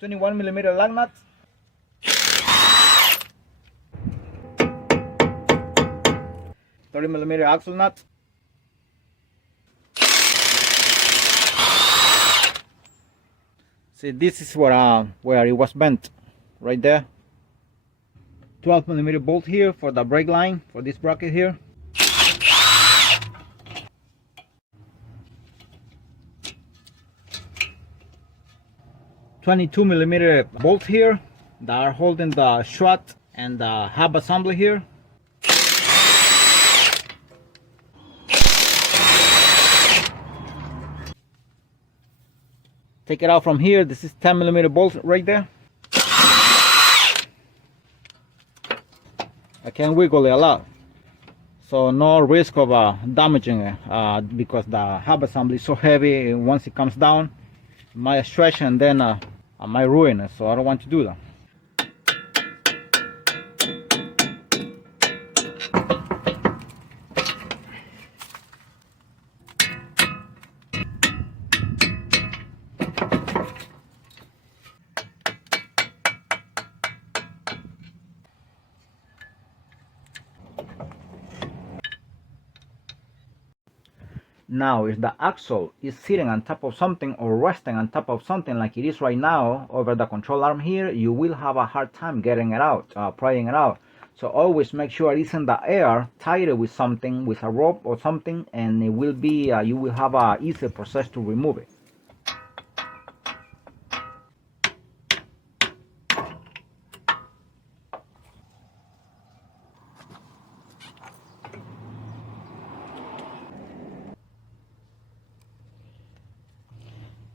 21mm lug nut, 30mm axle nut, see, this is where it was bent, right there. 12mm bolt here for the brake line for this bracket here. $22mm bolts here that are holding the strut and the hub assembly here. Take it out from here. This is 10mm bolts right there. I can wiggle it a lot, so no risk of damaging it because the hub assembly is so heavy. Once it comes down, it might stretch and then I might ruin it, so I don't want to do that. Now, if the axle is sitting on top of something or resting on top of something like it is right now over the control arm here, you will have a hard time getting it out, prying it out. So always make sure it's in the air, tie it with something, with a rope or something, and it will be, you will have an easy process to remove it.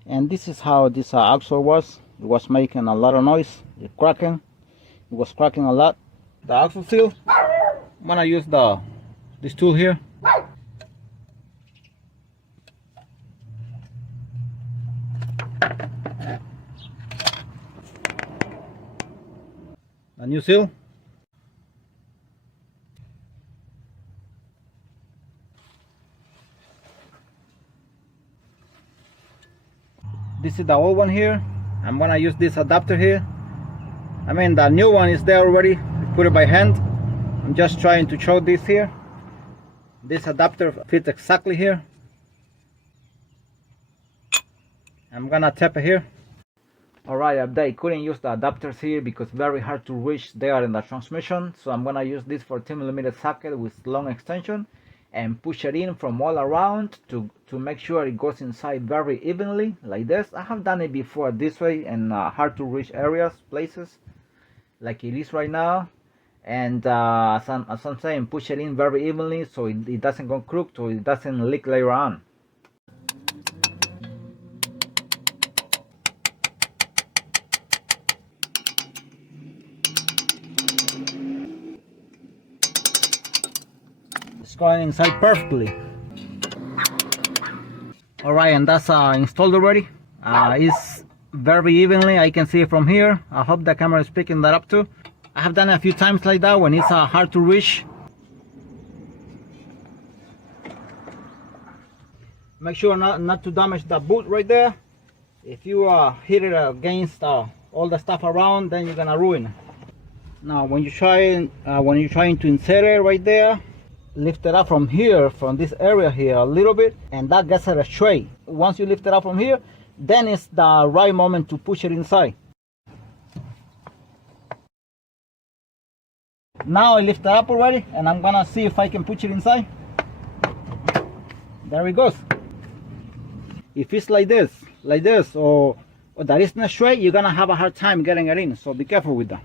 And this is how this axle was. It was making a lot of noise. It was cracking a lot. The axle seal, I'm gonna use this tool here. A new seal. This is the old one here. I'm gonna use this adapter here. I mean, the new one is there already. I put it by hand. I'm just trying to show this here. This adapter fits exactly here. I'm gonna tap it here. Alright, update. Couldn't use the adapters here because very hard to reach there in the transmission. So I'm gonna use this 14mm socket with long extension and push it in from all around to make sure it goes inside very evenly like this. I have done it before this way in hard to reach areas, places like it is right now. And as I'm saying, push it in very evenly so it doesn't go crooked, so it doesn't leak later on. It's going inside perfectly. Alright, and that's installed already. It's very evenly. I can see it from here. I hope the camera is picking that up too. I have done it a few times like that when it's hard to reach. Make sure not to damage the boot right there. If you hit it against all the stuff around, then you're gonna ruin it. Now, when you're trying to insert it right there, lift it up from here, from this area here a little bit, and that gets it straight. Once you lift it up from here, then it's the right moment to push it inside. Now I lift it up already, and I'm gonna see if I can push it inside. There it goes. If it's like this, or that is not straight, you're gonna have a hard time getting it in, so be careful with that.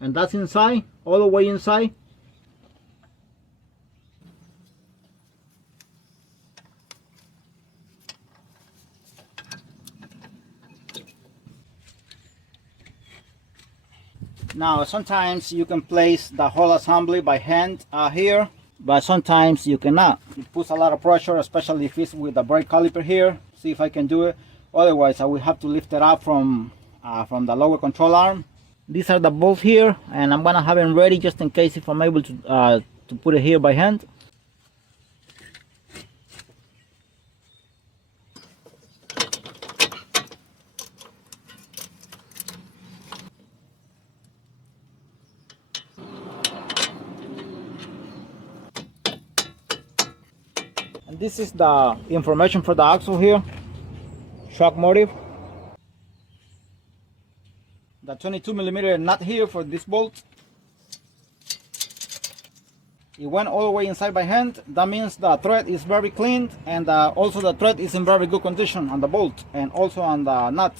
And that's inside, all the way inside. Now, sometimes you can place the whole assembly by hand here, but sometimes you cannot. It puts a lot of pressure, especially if it's with the brake caliper here. See if I can do it. Otherwise, I will have to lift it up from the lower control arm. These are the bolts here, and I'm gonna have them ready just in case if I'm able to put it here by hand. This is the information for the axle here. Shock motive. The 22mm nut here for this bolt. It went all the way inside by hand. That means the thread is very clean, and also the thread is in very good condition on the bolt and also on the nut.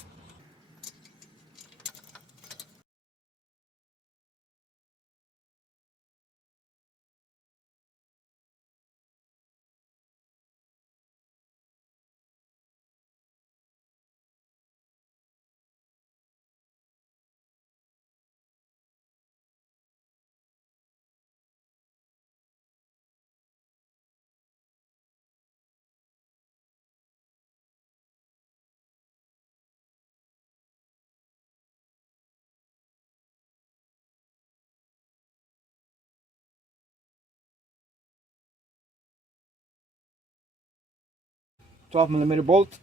$12mm bolt.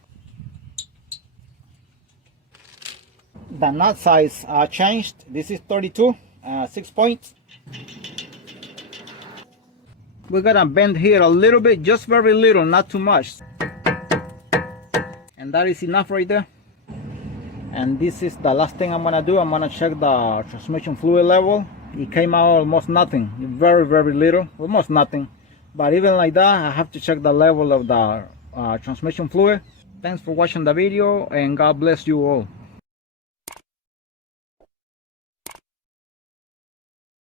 The nut size changed. This is 32, 6 points. We're gonna bend here a little bit, just very little, not too much. And that is enough right there. And this is the last thing I'm gonna do. I'm gonna check the transmission fluid level. It came out almost nothing, very little, almost nothing. But even like that, I have to check the level of the transmission fluid. Thanks for watching the video, and God bless you all.